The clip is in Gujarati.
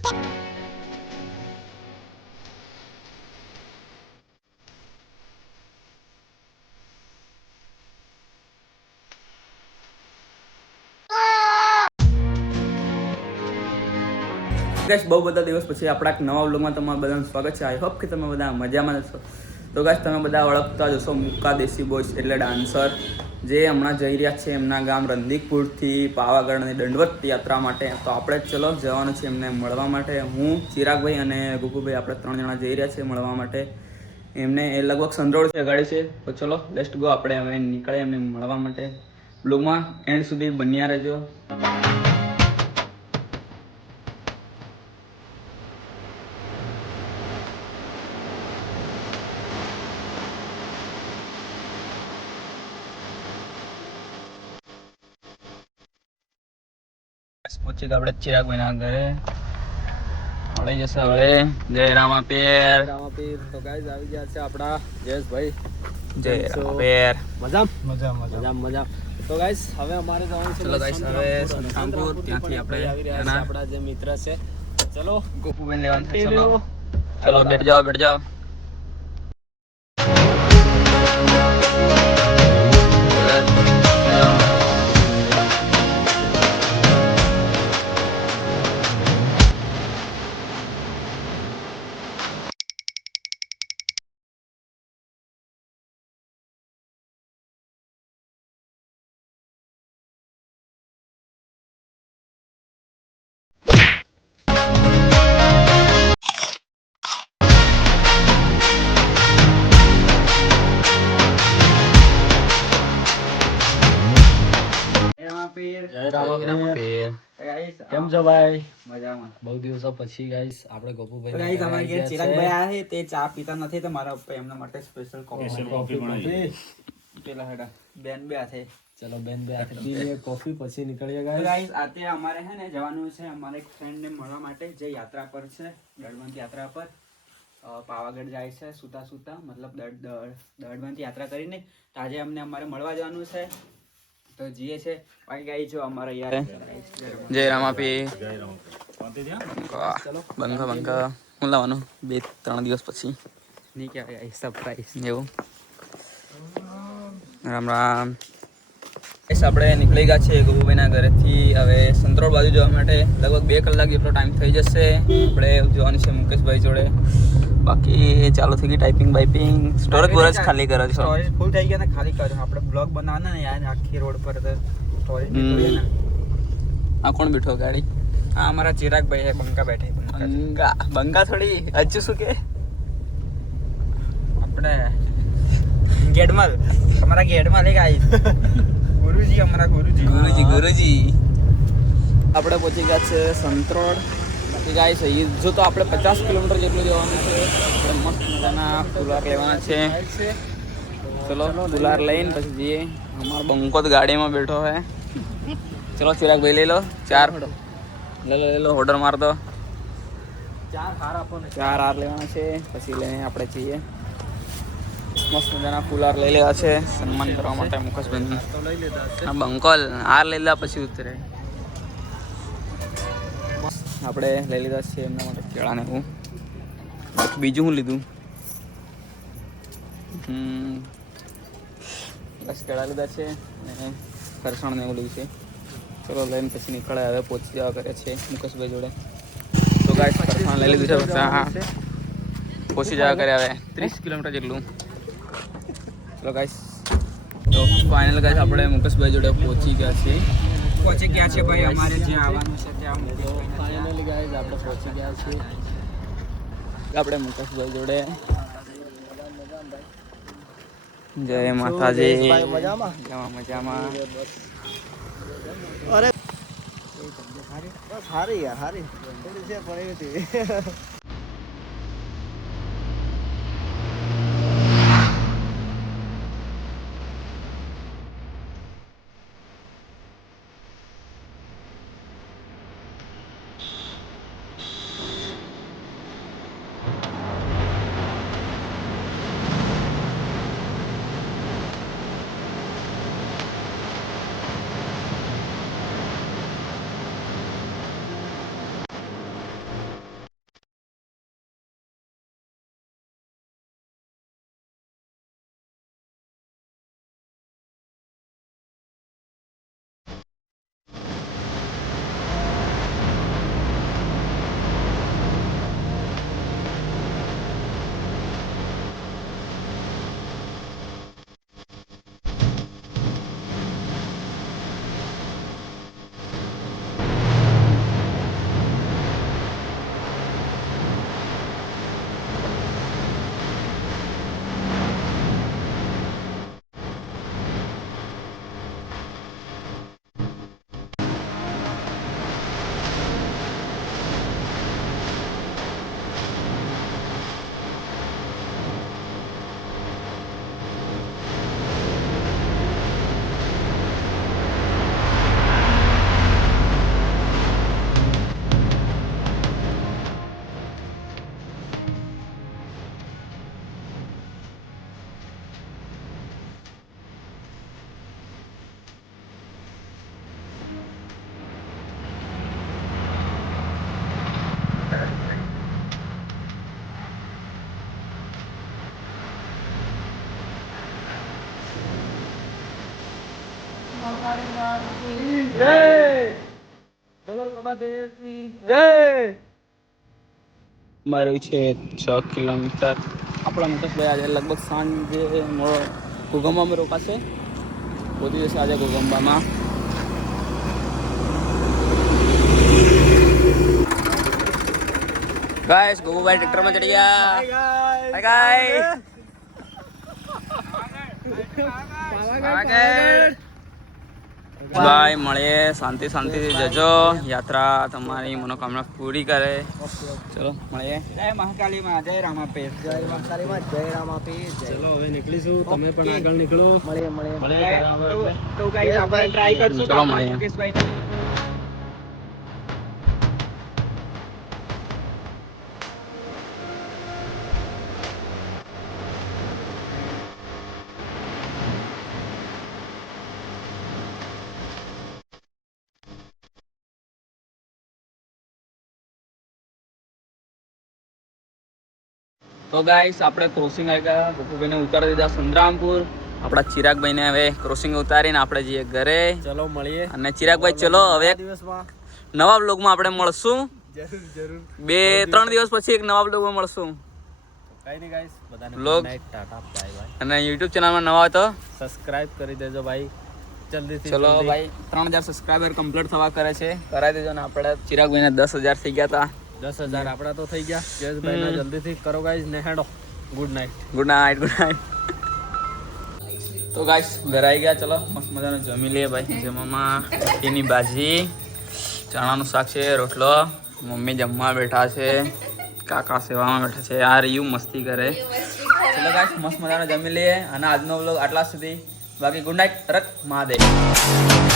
ગાઈસ, બહુ બધા દિવસ પછી આપણા એક નવા વ્લોગમાં તમારું બધાનું સ્વાગત છે. આઈ હોપ કે તમે બધા મજામાં જશો. તો ગાઈસ, તમે બધા ઓળખતા જશો મુક્કા દેશી બોયસ એટલે ડાન્સર, જે હમણાં જઈ રહ્યા છે એમના ગામ રંદીકપુરથી પાવાગઢની દંડવત યાત્રા માટે. તો આપણે ચલો જવાનું છે એમને મળવા માટે. હું, ચિરાગભાઈ અને ગુગુભાઈ આપણે 3 જણા જઈ રહ્યા છીએ મળવા માટે. એમને એ લગભગ સંતરોળ છે ગાડી છે. તો ચલો લેટ્સ ગો, આપણે હવે નીકળે એમને મળવા માટે. વ્લોગમાં એન્ડ સુધી બન્યા રહેજો. પહોંચી ગયા આપણે ચિરાગભાઈના ઘરે. મળી જશે હવે. જય રામાપીર. રામાપીર. તો ગાઈસ આવી ગયા છે આપણા જયેશભાઈ. જય રામાપીર. મજા. તો ગાઈસ હવે અમારે જવાનું છે. ચલો ગાઈસ, હવે સંતરામપુર, ત્યાંથી આપણે આવી રહ્યા છે આપણા જે મિત્ર છે. ચલો ગોપુબેન લેવાનું છે. ચલો બેઠ જાઓ. કેમ છો ભાઈ? મજામાં. બહુ દિવસો પછી ગાઈસ આપણે ગોપુભાઈ ગાઈસ, અમારા ઘરે ચિરાગભાઈ આયા છે. તે ચા પીતા નથી તો મારા પપ્પા એમના માટે સ્પેશિયલ કોફી બનાવી. પેલા હેડા બેન બે હાથે. ચલો બેન બે હાથે પી લઈએ કોફી, પછી નીકળીએ ગાઈસ. ગાઈસ, આતે અમારે છે ને જવાનું છે અમારે એક ફ્રેન્ડ ને મળવા માટે, જે યાત્રા પર છે, દળવંત યાત્રા પર. પાવાગઢ જાય છે સુતા મતલબ દળવંત યાત્રા કરીને. તો આજે અમને અમારે મળવા જવાનું છે. તો જીએ છે ભાઈ. ગાઈ જો અમારે યાર જય રામાપી. બંકા હું લાવવાનું 2-3 દિવસ પછી નહીં કહેવાય સરપ્રાઈઝ એવું. રામ. આપણે નીકળી ગયા છે ગોપુભાઈના ઘરેથી. હવે સંતરોળ બાજુ જવા માટે લગભગ 2 કલાક જેટલો ટાઈમ થઈ જશે. આપણે જવાનું છે મુકેશભાઈ જોડે. બાકી ચાલુ થઈ ગઈ ટાઈપિંગ. સ્ટોરેજ બોરેજ ખાલી કરો છો. સ્ટોરેજ ફૂલ થઈ ગયા ને ખાલી કરો. આપણે બ્લોગ બનાવવાના ને યાર, આખી રોડ પર તો સ્ટોરેજ નીકળી ને. આ કોણ બેઠો ગાડી? આ અમારા ચિરાગભાઈ છે. બંકા બેઠે. બંકા થોડી હજુ શું કે આપણે ગેડમલ. અમારા ગેડમલ એક આવી ગુરુજી. અમારા ગુરુજી. આપણે પહોંચી ગયા છે સંતરોળ. બાકી ગાઈસ, જો તો આપણે 50 કિલોમીટર જેટલું જવાનું છે. આપણે મસ્ત મજાના ફુલાર લેવાના છે. ચલો ફુલાર લઈને પછી જઈએ. અમારો બંકો તો ગાડીમાં બેઠો છે. ચલો ચિરાગભાઈ લઈ લો. 4 લઈ લો. ઓર્ડર માર દો. 4 હાર લેવાના છે. પછી લઈને આપણે જઈએ. મસ્ત મજાના ફુલાર લઈ લેવા છે સન્માન કરવા માટે મુકેશભાઈ. હા બંકોલ હાર લઈ લીધા પછી ઉતરે. આપણે લઈ લીધા છે એમના માટે કેળાને. હું બીજું શું લીધું? બસ કેળા લીધા છે અને ફરસાણ ને એવું લીધું છે. ચલો લઈને પછી નીકળે. હવે પહોંચી જવા કરે છે મુકેશભાઈ જોડે. તો ગાઈસ, ફરસાણ લઈ લીધું છે. પહોંચી જવા કરે હવે 30 કિલોમીટર જેટલું. ચલો ગાઈસ, તો ફાઇનલ ગાઈસ આપણે મુકેશભાઈ જોડે પહોંચી ગયા છે. ભાઈ અમારે જે આવવાનું છે ત્યાં ફાઇનલી ગાઈસ આપણે પહોંચી ગયા છીએ આપણે મુકેશભાઈ જોડે. જય માતાજી. મજામાં. અરે બસ હારી યાર, હારી થોડી છે પણ એવી મારું છે 6 કિલોમીટર. આપણા મુકેશભાઈ આજે લગભગ સાંજે ઘોગંબામાં રોકાશે. પહોંચી જશે આજે ઘોગંબામાં. ગાઈસ ગોગુભાઈ ટ્રેક્ટરમાં ચડી ગયા. Hi guys. ભાઈ મળીએ. શાંતિથી જજો. યાત્રા તમારી મનોકામના પૂરી કરે. ચલો મળીએ. જય મહાકાલીમાં, જય રામાપીર. જય મહાકાલીમાં, જય રામાપીર. ચલો હવે નીકળીશું. તમે પણ આગળ નીકળો. મળીએ. તો ગાઈસ આપણે ટ્રાય કરશું. ચલો મળીએ. તો ગાઈસ આપણે ક્રોસિંગ આવી ગયા. ગોપુભાઈને ઉતારી દીધા સંતરામપુર. આપણા ચિરાગભાઈને હવે ક્રોસિંગ ઉતારીને આપણે જઈએ ઘરે. ચલો મળીએ. અને ચિરાગભાઈ ચલો હવે દિવસમાં નવા બ્લોગમાં આપણે મળશું. જરૂર 2-3 દિવસ પછી એક નવા બ્લોગમાં મળશું. કઈ નહીં ગાઈસ, બધાને Vlog. good night, Tata, bye bye. અને યુટ્યુબ ચેનલમાં નવા હોય તો સબસ્ક્રાઇબ કરી દેજો ભાઈ, જલ્દીથી. ચલો ભાઈ 3000 સબસ્ક્રાઈબર કમ્પ્લીટ થવા કરે છે. કરાવી દેજો. ને આપણે ચિરાગભાઈને 10,000 થઈ ગયા હતા. 10,000 આપણા તો થઈ ગયા. જયેશભાઈ ના જલ્દીથી કરો ગાઈસ ને હેડો. Good night. Good night. તો ગાઈસ ઘરે આવી ગયા. ચલો મસ્ત મજાનું જમી લઈએ ભાઈ. જમવામાં એની ભાજી, ચણાનું શાક છે, રોટલો. મમ્મી જમવા બેઠા છે, કાકા સેવામાં બેઠા છે. આ રહ્યું મસ્તી કરે. ચલો ગાઈસ મસ્ત મજાનું જમી લઈએ. અને આજનો વ્લોગ આટલા સુધી. બાકી ગુડ નાઇટ. તરત મહાદેવ.